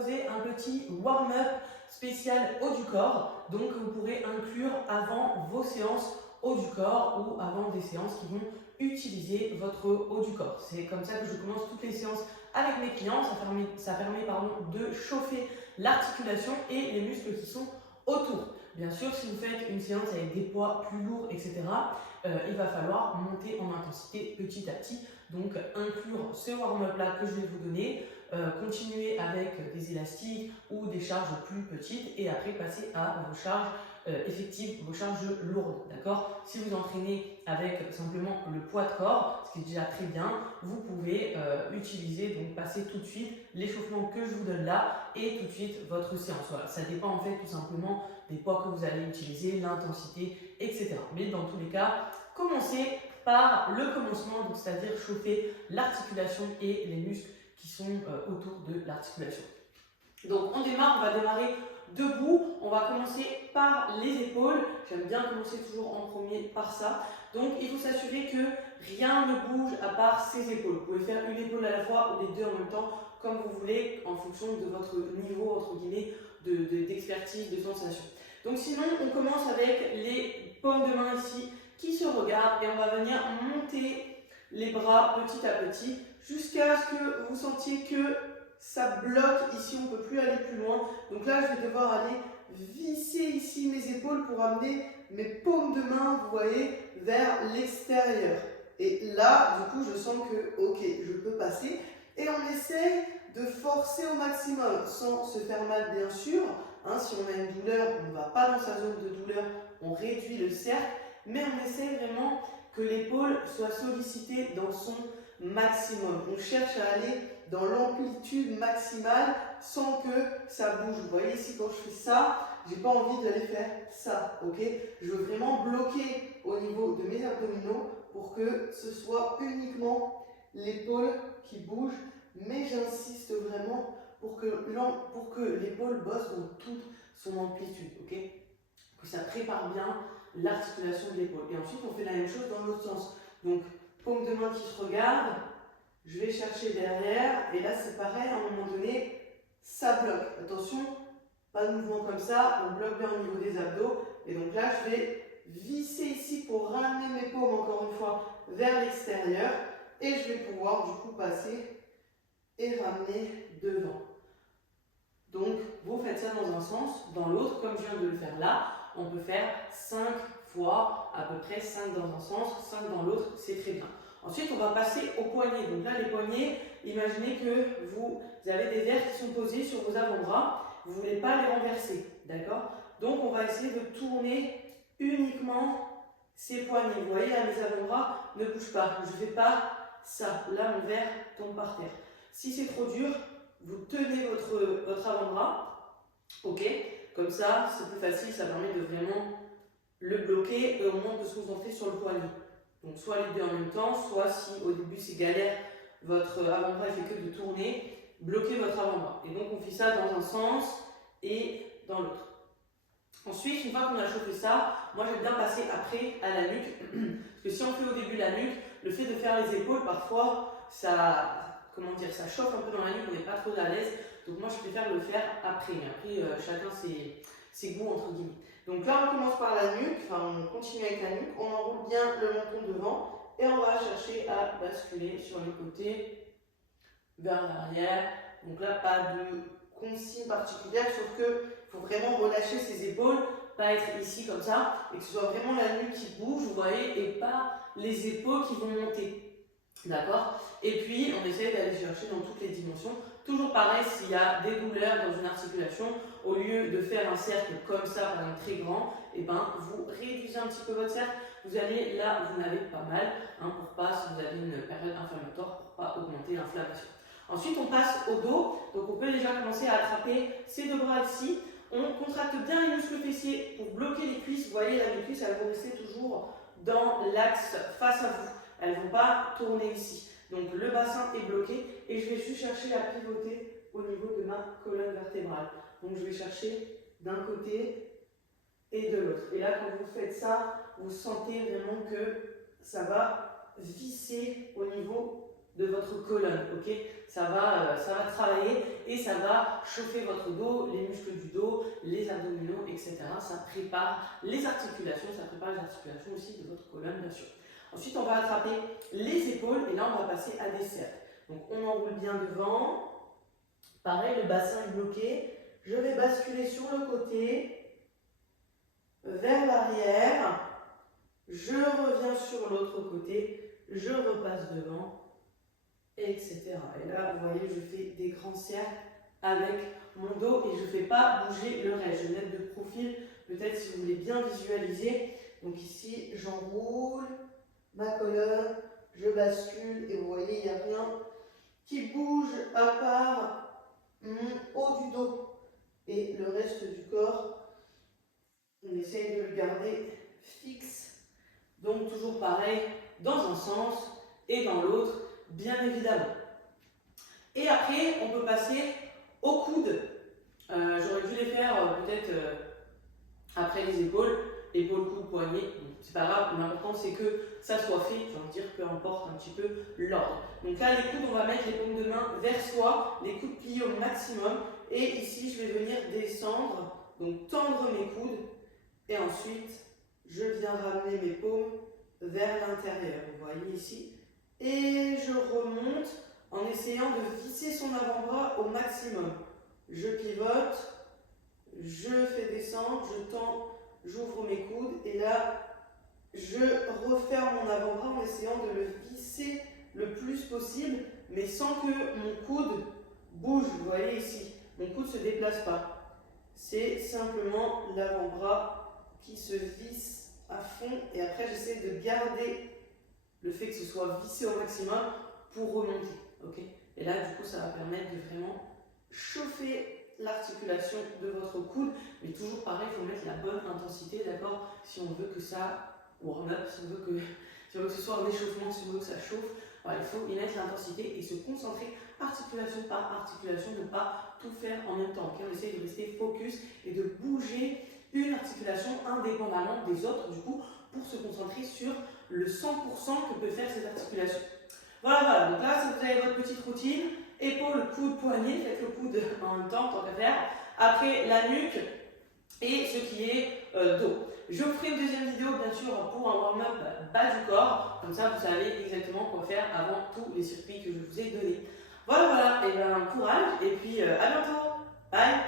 proposer un petit warm-up spécial haut du corps, donc vous pourrez inclure avant vos séances haut du corps ou avant des séances qui vont utiliser votre haut du corps. C'est comme ça que je commence toutes les séances avec mes clients, ça permet de chauffer l'articulation et les muscles qui sont autour. Bien sûr, si vous faites une séance avec des poids plus lourds, etc., il va falloir monter en intensité petit à petit. Donc, inclure ce warm-up là que je vais vous donner, continuer avec des élastiques ou des charges plus petites et après passer à vos charges effectives, vos charges lourdes. D'accord? Si vous entraînez avec simplement le poids de corps, ce qui est déjà très bien, vous pouvez utiliser, donc passer tout de suite l'échauffement que je vous donne là et tout de suite votre séance. Voilà, ça dépend en fait tout simplement des poids que vous allez utiliser, l'intensité, etc. Mais dans tous les cas, commencez par le commencement, donc c'est-à-dire chauffer l'articulation et les muscles qui sont autour de l'articulation. Donc on va démarrer debout, on va commencer par les épaules. J'aime bien commencer toujours en premier par ça. Donc il faut s'assurer que rien ne bouge à part ses épaules. Vous pouvez faire une épaule à la fois ou les deux en même temps, comme vous voulez, en fonction de votre niveau, entre guillemets, d'expertise, de sensation. Donc sinon, on commence avec les paumes de main ici qui se regardent et on va venir monter les bras petit à petit jusqu'à ce que vous sentiez que ça bloque ici, on ne peut plus aller plus loin. Donc là, je vais devoir aller visser ici mes épaules pour amener mes paumes de main, vous voyez, vers l'extérieur. Et là, du coup, je sens que, ok, je peux passer. Et on essaye de forcer au maximum, sans se faire mal, bien sûr. Hein, si on a une douleur, on ne va pas dans sa zone de douleur, on réduit le cercle. Mais on essaie vraiment que l'épaule soit sollicitée dans son maximum. On cherche à aller dans l'amplitude maximale sans que ça bouge. Vous voyez ici, quand je fais ça, j'ai pas envie d'aller faire ça, ok? Je veux vraiment bloquer au niveau de mes abdominaux pour que ce soit uniquement l'épaule qui bouge, mais j'insiste vraiment pour que l'épaule bosse dans toute son amplitude, ok? Que ça prépare bien l'articulation de l'épaule. Et ensuite, on fait la même chose dans l'autre sens. Donc, paume de main qui se regarde, je vais chercher derrière, et là c'est pareil, à un moment donné, ça bloque. Attention, pas de mouvement comme ça, on bloque bien au niveau des abdos, et donc là je vais visser ici pour ramener mes paumes encore une fois vers l'extérieur, et je vais pouvoir du coup passer et ramener devant. Donc vous faites ça dans un sens, dans l'autre, comme je viens de le faire là, on peut faire 5 fois, à peu près 5 dans un sens, 5 dans l'autre, c'est très bien. Ensuite, on va passer aux poignets. Donc là, les poignets, imaginez que vous avez des verres qui sont posés sur vos avant-bras. Vous ne voulez pas les renverser, d'accord? Donc, on va essayer de tourner uniquement ces poignets. Vous voyez, là, mes avant-bras ne bougent pas. Je ne fais pas ça. Là, mon verre tombe par terre. Si c'est trop dur, vous tenez votre avant-bras, ok? Comme ça, c'est plus facile, ça permet de vraiment le bloquer et au moins on peut se concentrer sur le poignet. Donc soit les deux en même temps, soit si au début c'est galère, votre avant-bras ne fait que de tourner, bloquez votre avant-bras. Et donc on fait ça dans un sens et dans l'autre. Ensuite, une fois qu'on a chauffé ça, moi j'aime bien passer après à la nuque. Parce que si on fait au début la nuque, le fait de faire les épaules, parfois ça chauffe un peu dans la nuque, on n'est pas trop à l'aise. Donc moi je préfère le faire après. Mais après, chacun ses goûts entre guillemets. Donc là, on commence par la nuque, on continue avec la nuque, on enroule bien le menton devant et on va chercher à basculer sur les côtés vers l'arrière. Donc là, pas de consigne particulière, sauf qu'il faut vraiment relâcher ses épaules, pas être ici comme ça, et que ce soit vraiment la nuque qui bouge, vous voyez, et pas les épaules qui vont monter. D'accord? Et puis, on essaie d'aller chercher dans toutes les dimensions. Toujours pareil, s'il y a des douleurs dans une articulation, au lieu de faire un cercle comme ça, par exemple très grand, et vous réduisez un petit peu votre cercle. Vous allez là où vous en avez pas mal, pour pas, si vous avez une période inflammatoire, pour pas augmenter l'inflammation. Ensuite, on passe au dos. Donc, on peut déjà commencer à attraper ces deux bras ici. On contracte bien les muscles fessiers pour bloquer les cuisses. Vous voyez, là, les cuisses, elles vont rester toujours dans l'axe face à vous. Elles ne vont pas tourner ici. Donc le bassin est bloqué et je vais juste chercher à pivoter au niveau de ma colonne vertébrale. Donc je vais chercher d'un côté et de l'autre. Et là, quand vous faites ça, vous sentez vraiment que ça va visser au niveau de votre colonne, ok? Ça va travailler et ça va chauffer votre dos, les muscles du dos, les abdominaux, etc. Ça prépare les articulations, aussi de votre colonne, bien sûr. Ensuite, on va attraper les épaules et là, on va passer à des cercles. Donc, on enroule bien devant. Pareil, le bassin est bloqué. Je vais basculer sur le côté, vers l'arrière. Je reviens sur l'autre côté. Je repasse devant, etc. Et là, vous voyez, je fais des grands cercles avec mon dos et je ne fais pas bouger le reste. Je vais mettre de profil, peut-être si vous voulez bien visualiser. Donc ici, j'enroule ma colonne, je bascule et vous voyez, il n'y a rien qui bouge à part mon haut du dos et le reste du corps. On essaye de le garder fixe. Donc toujours pareil, dans un sens et dans l'autre, bien évidemment. Et après, on peut passer aux coudes. J'aurais dû les faire peut-être après les épaules, coudes, poignets. Bon, c'est pas grave, l'important c'est que ça soit fait, j'ai envie de dire, peu importe un petit peu l'ordre. Donc là, les coudes, on va mettre les paumes de main vers soi, les coudes pliés au maximum. Et ici, je vais venir descendre, donc tendre mes coudes. Et ensuite, je viens ramener mes paumes vers l'intérieur. Vous voyez ici. Et je remonte en essayant de visser son avant-bras au maximum. Je pivote, je fais descendre, je tends, j'ouvre mes coudes et là, je referme mon avant-bras en essayant de le visser le plus possible, mais sans que mon coude bouge. Vous voyez ici, mon coude ne se déplace pas. C'est simplement l'avant-bras qui se visse à fond et après j'essaie de garder le fait que ce soit vissé au maximum pour remonter. Okay, et là, du coup, ça va permettre de vraiment chauffer l'articulation de votre coude. Mais toujours pareil, il faut mettre la bonne intensité, d'accord? Si on veut que ça warm up, si on veut que ce soit un échauffement, si on veut que ça chauffe, voilà, il faut y mettre l'intensité et se concentrer articulation par articulation, ne pas tout faire en même temps. Okay, on essaie de rester focus et de bouger une articulation indépendamment des autres, du coup, pour se concentrer sur le 100% que peut faire cette articulation. Voilà, donc là, si vous avez votre petite routine, épaules, coude, poignet, faites le coude en même temps, tant qu'à faire. Après, la nuque et ce qui est dos. Je vous ferai une deuxième vidéo, bien sûr, pour un warm-up bas du corps. Comme ça, vous savez exactement quoi faire avant tous les circuits que je vous ai donnés. Voilà, et bien, courage, et puis à bientôt. Bye.